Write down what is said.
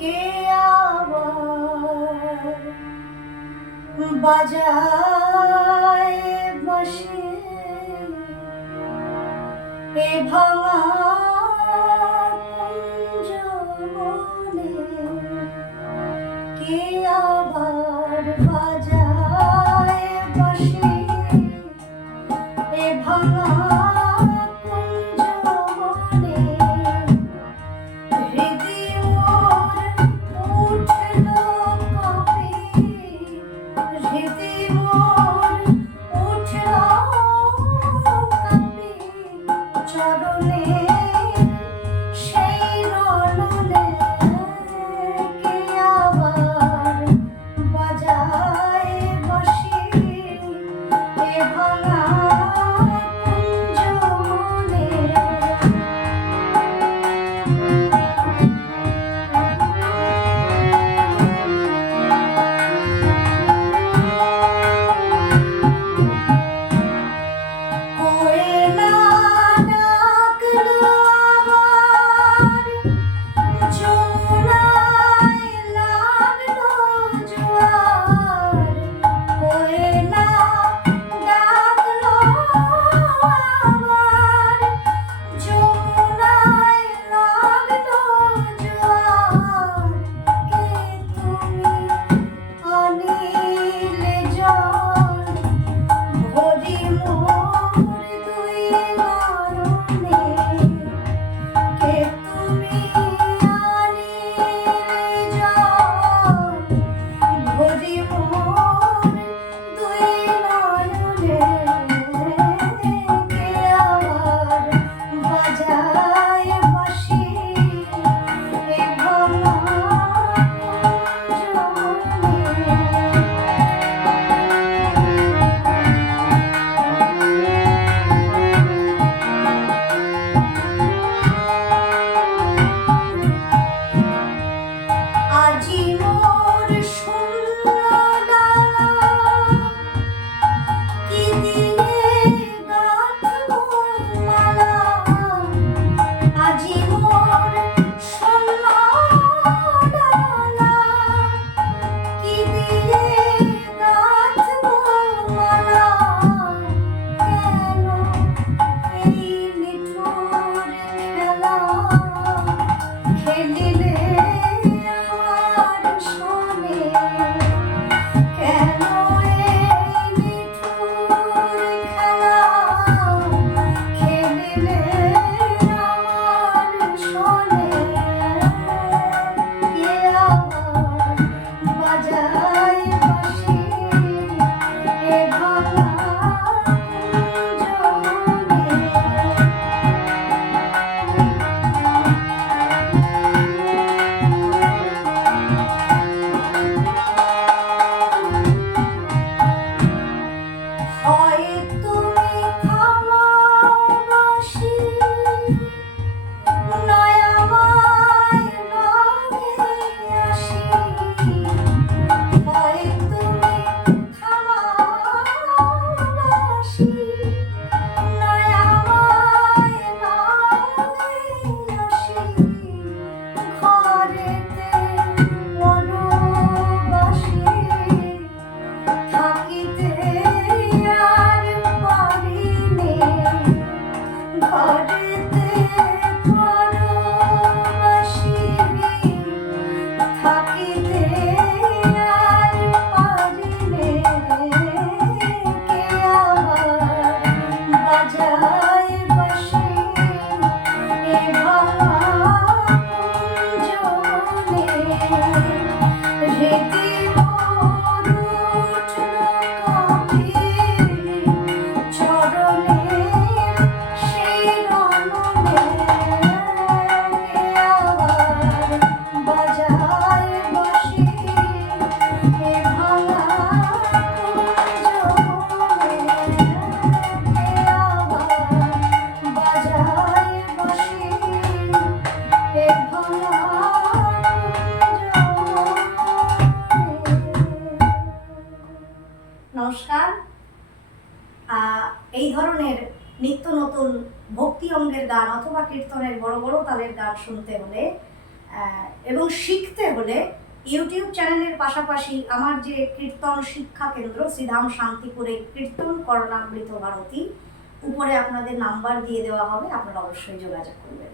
কে আবার বাজায় বসে? এ ভাঙা কে আবার বাজায় বসে? Thank you. ধরনের নিত্য নতুন ভক্তি অঙ্গের গান অথবা কীর্তনের বড় বড় তাদের গান শুনতে হলে এবং শিখতে হলে ইউটিউব চ্যানেলের পাশাপাশি আমার যে কীর্তন শিক্ষা কেন্দ্র শ্রীধাম শান্তিপুরে কীর্তন করণামৃত ভারতী, উপরে আপনাদের নাম্বার দিয়ে দেওয়া হবে, আপনারা অবশ্যই যোগাযোগ করবেন।